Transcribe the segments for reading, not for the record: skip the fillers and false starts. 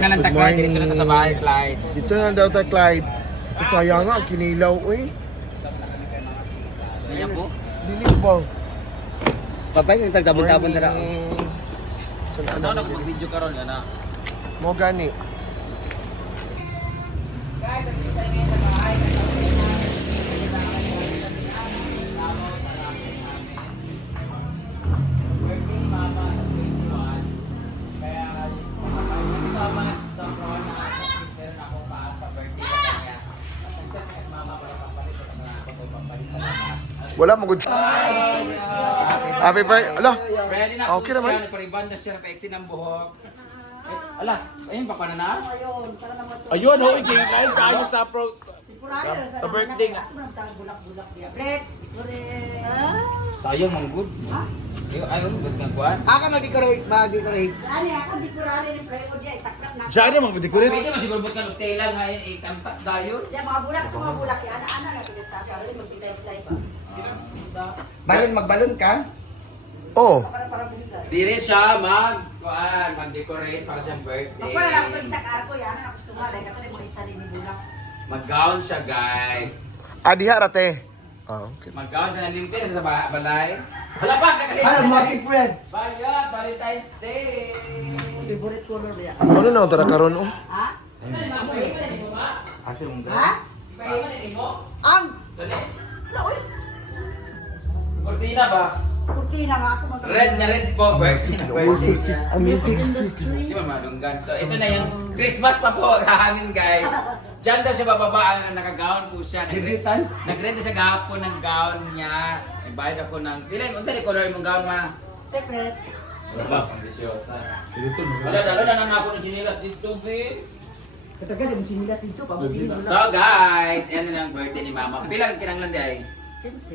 Nalang Good Clyde, dito morning. na sa bahay, Clyde. Dito na daw ta Clyde. Sayang nga, kinilaw uy. Niya po? Dili ba? Babay, yung tagtabon-tabon na Saan Ano na na kung mag-video ka ron, ano? mo gani? Wala mo good. Happy birthday. Ala. Ready na Okay po naman. siya, nagparibanda siya, nagpa-exit ng buhok. Ala, ayun pa na na? Ayun, ho, i-game tayo sa Sa birthday nga. Bulak-bulak niya. Brett, Sayang, mga good. Ayun, good kang kuhan. Aka mag-decorate. Ani ako di ko rin yung play mo dia itakrak na. Diyan naman mag-decorate. Pwede man siguro ba't ka nagtela nga yun, tamtak tayo. Ya mga bulak ya ana-ana na kita sa pero magpitay-pitay pa. Balon, magbalon ka? Oh. Para buhigan. Dire siya mag-decorate para siyang birthday. Pagpala na ako isa karko ya ana gusto nga dai kato mo isa ni bulak. Mag-gown siya, guys. Adiha rate. Ah, okay. Mag-gown siya, nalimpir siya sa balay. Hala pa, Ay, nakalisa. mga friend. Bayad, Valentine's Day. Favorite color niya. Ano na tara karon oh? Ha? Ano na, pahiman na mo ba? Kasi mong Ha? Pahiman na mo? Ang Dali. ano oy? Cortina ba? Kurtina nga ako Red na red po, birthday na birthday niya. Music. Di ba malunggan? So ito na yung Christmas pa po, hahamin guys. Diyan daw siya bababa, ang naka-gown po siya. Debutan? Nag-rent siya gahapon ng gown niya. Ibayad ako ng, pila, unsa ni color imong gown ma? secret. Wala ba? Pang-desyosa. Wala, dalo na nang ako ng sinilas dito, be. Katagal yung sinilas dito pa buti ni So guys, yan na ang birthday ni Mama. Pila ang kinanglan di ay?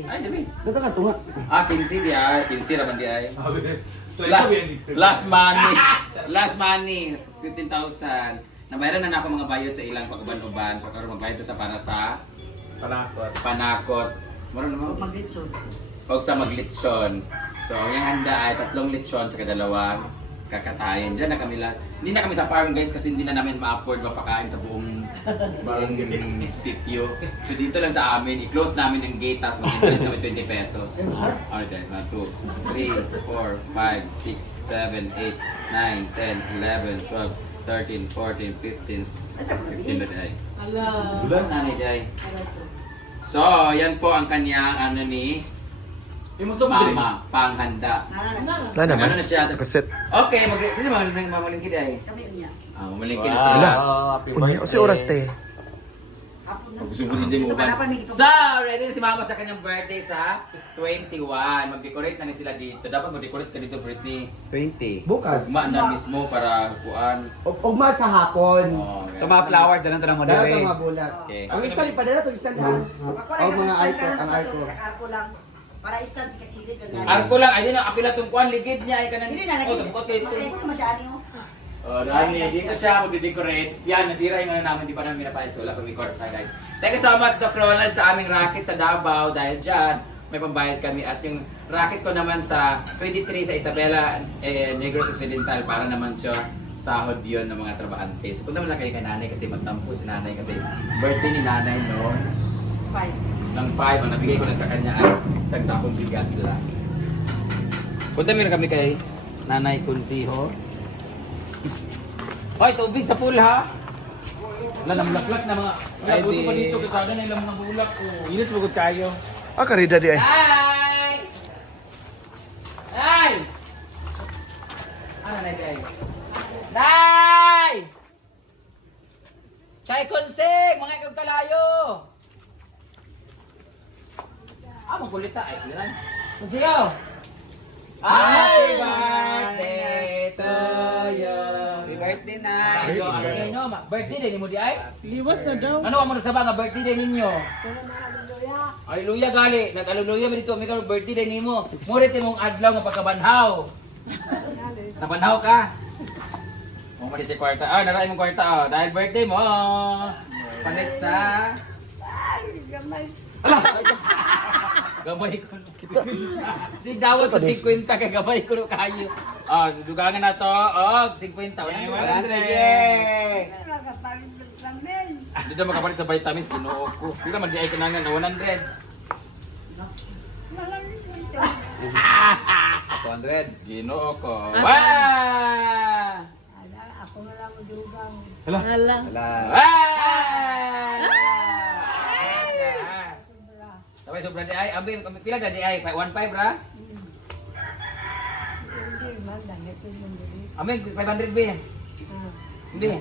Ay, dami. Dito ka tunga. 15 di ay. 15 naman di ay. Last money. Last money. 15,000. Nabayaran na ako mga bayad sa ilang pagkaban-uban. So karon magbayad sa para sa panakot. Maro naman. Maglitsod. O sa maglitsyon. So ang handa ay 3 litsyon sa kadalawang kakatayin. Diyan na kami lang. Hindi na kami sa farm guys kasi hindi na namin ma-afford mapakain sa buong sitio. So dito lang sa amin, i-close namin yung gate tapos mag-invest namin 20 pesos. Okay, 1, 2, 3, 4, 5, 6, 7, 8, 9, 10, 11, 12, 13, 14, 15, 15 na day. Bulas na day. So, yan po ang kanyang ano ni Mama, panghanda. Na naman. Ano na siya? Kaset. Okay, kasi mamalingkid ay. Kami unya. Mamalingkid na sila. Unya, si oras te. Hapon na. Gusto mo hindi mo ba? So, ready na si Mama sa kanyang birthday sa 21. Mag-decorate na sila dito. Dapat mag-decorate ka dito, Britney. 20. Bukas. Ugma na mismo para kuan. Ugma sa hapon. Oh, Ito mga flowers, dalang tanong mo Dala dire. ka mga bulat. Okay. Ang isang ipadala to isang ha. Ako Oh, lang mga ang arko, ang arko. sa karko lang. Para istan si Kakilit. Arko lang, ayun ang apila tong kuan ligid niya ay kanan. Hindi na Oh, naging. okay. Ito naman siya ani mo. Oh, Rani, dito siya magde-decorate. Yan, nasira yung ano namin, di pa namin pinapayos. Wala kami record tayo, guys. Thank you so much, Doc Ronald, sa aming racket sa Davao. Dahil dyan, may pambayad kami. At yung racket ko naman sa 23 sa Isabela, Negros Occidental, para naman siya sahod yun ng mga trabahante. So, punta mo na kayo kay nanay kasi magtampo si nanay kasi birthday ni nanay noon. 5. Ng 5, ang nabigay ko lang sa kanya ay isang sakong bigas lang. Punta mo na kami kay Nanay Kunsiho. Hoy, tubig sa pool ha! Wala, namulaklak na mga... Wala, buto pa dito kasi sana na ilang mga bulak ko. Init mo kayo. Ah, karida di ay. Hi! Nay! Ano na kay? Nay! Chay Kunsig! Mga ikaw kalayo! Magkulita. Ay, kulitan. Kunsiyo! Happy birthday to you! Happy birthday na. Sayo, ano yun, no? Birthday din mo di ay? Liwas na daw. Ano ang mga nga birthday din ninyo? Hallelujah gali. Nag-hallelujah mo dito. May ka birthday din nimo. Murit imong adlaw nga pagkabanhaw. Nabanhaw ka? Mo mo di si kwarta. Ah, nara imong kwarta. Dahil birthday mo. Panit sa Gabay ko. Di dawat sa 50 ka gabay ko kayo. Ah, dugangan na to. Oh, 50. 100. Yay! Dito makapalit sa vitamins kinuo ko. Dito man di ay kinangan na 100. 200. Ginoo ko. Wah! Hala. Wala. Wah! Sabay sobra di ay, ambi pila na di ay, 15 ra? Ambi 500 ba? Hindi.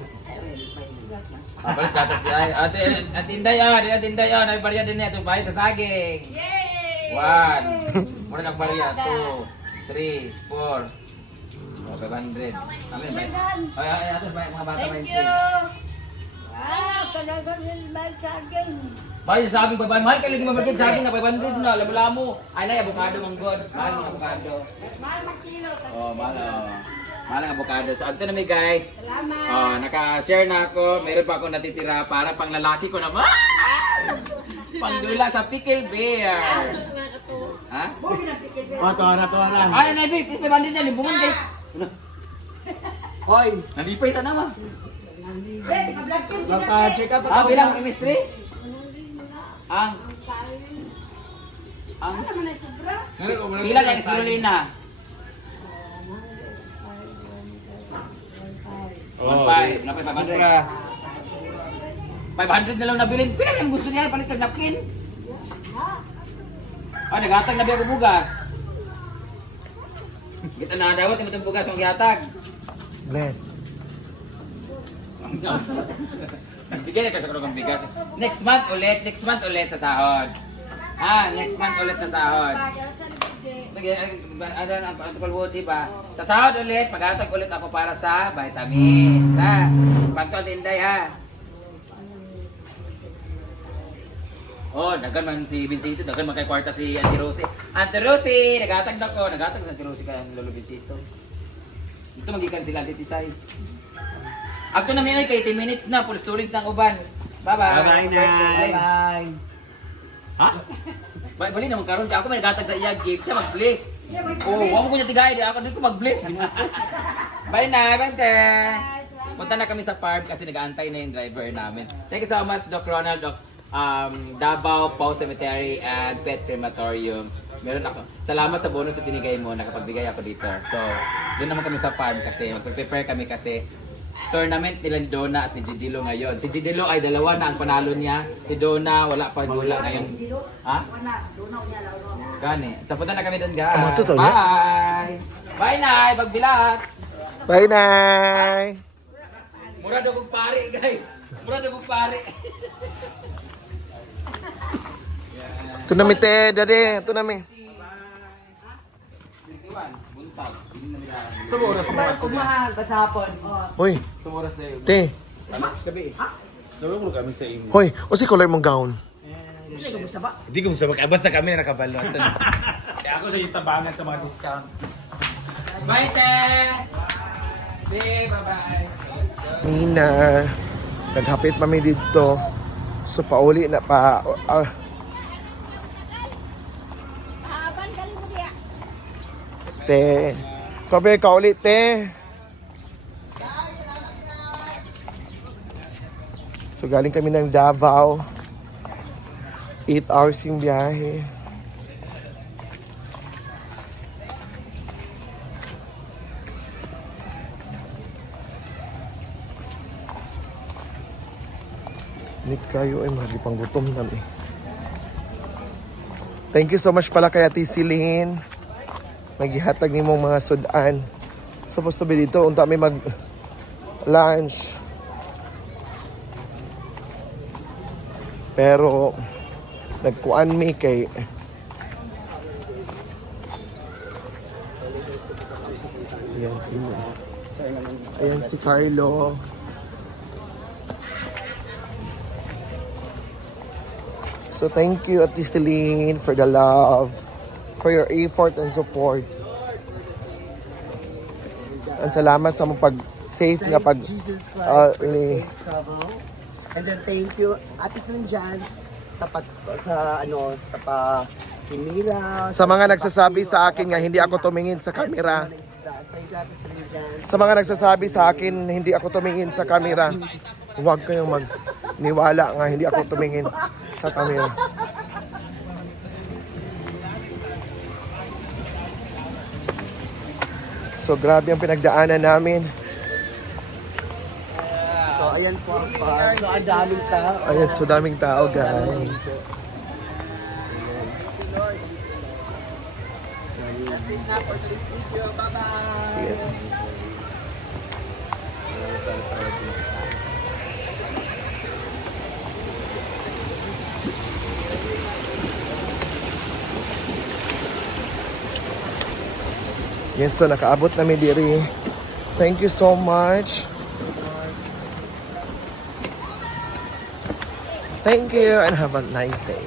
Balik gatas di ay. At Inday ay bariya din niya itong bayad sa saging. Yay! 1. Muna ng bariya. 2, 3, 4. 500. Amin, bay. Ay, atos mga bata ba yun? Bay, sa saging, mahal ka lagi mabagay sa saging na 500 na, lamo-lamo. Ay, nay, avocado mong god. Mahal ng avocado. Mahal mag-kilo. Oh, mahal. Mahal ang avocado. So, ito na may guys. Oh, naka-share na ako. Meron pa ako natitira para pang lalaki ko naman. Pangdula sa pickle bear. Ha? Tora. Ay, naibig. 500 yan. Libungan kayo. Hoy, Nalipay ta naman. naka-check up Ah, bilang chemistry? Ang pila lang spirulina? 1.5. Napay 500. 500 na lang nabilin. Pila lang gusto niya palit ng napkin. Ah, naghatag na biya ko bugas. Kita na dawat yung itong bugas ang gihatag. Bless. Bigyan ka sa karong bigas. Next month ulit sa sahod. Ah, next month ulit sa sahod. Ano ang palwoti ba? Sa sahod ulit, pag-atag ulit ako para sa vitamins. Ha? Pagtol Inday ha. Oh, dagan man si Vincito, dagan man kay kwarta si Auntie Rosie. Auntie Rosie, nag-atag na ko, nag-atag na Auntie Rosie kay Lolo Vincito. Ito magikan sila Titi Sai. Agto na may kay 10 minutes na, full storage ng uban. Bye-bye. Bye-bye, Nay. Bye. Ha? Bali na magkaroon ka. Ako may naghatag sa iya gift, siya mag-bless. Oh, wala ko niya tigay, ako dito mag-bless. Bye na, bante. Punta na kami sa farm kasi nag-aantay na yung driver namin. Thank you so much, Doc Ronald, Doc Davao Pau Cemetery and Pet Crematorium. Meron ako. Salamat sa bonus na binigay mo, nakapagbigay ako dito. So, doon naman kami sa farm kasi mag-prepare kami kasi tournament nila ni Donna at ni Gigilo ngayon. Si Gigilo ay dalawa na ang panalo niya. Si Donna wala pa dula ngayon. Ha? Gani. So, punta na kami doon, guys. Ano, totoo niya? Bye! Bye, Nay! Pagbilat! Bye, Nay! Mura daw kong pare, guys. Mura daw kong pare. Ito na mi, te. Dade. Ito na mi. 21, buntag. Sa oras mo. Umahal, kasapon. Hoy, Sa oras na yun. te. Gabi. Sabi mo kami sa imo. Hoy, o si color mong gown. Hindi ko masabak. Basta kami na nakabalo. Kaya ako sa itabangan sa mga discount. Bye, te! Bye-bye! Nina, naghapit mami dito. So, pauli na pa. Te. Kabe ka ulit, te. So, galing kami ng Davao. 8 hours yung biyahe. Nit kayo ay maripang gutom namin. Thank you so much pala kay Ate Celine. Maghihatag ni mong mga sudan. Supposed to be dito, unta may mag lunch. Pero nagkuan mi kay Ayan si Carlo. So thank you Ate Celine for the love, for your effort and support. And salamat sa mong pag-safe nga pag Jesus Christ for ni- safe travel. And then thank you, Ate San Jans, sa Kimila. Sa mga nagsasabi sa akin nga hindi ako tumingin sa camera. Sa mga nagsasabi sa akin hindi ako tumingin sa camera. Huwag kayong magniwala nga hindi ako tumingin sa camera. So grabe ang pinagdaanan namin. So ayan po ang farm. So ang daming tao. Ayan, so daming tao guys. Yes, so nakaabot namin diri. Thank you so much. Thank you and have a nice day.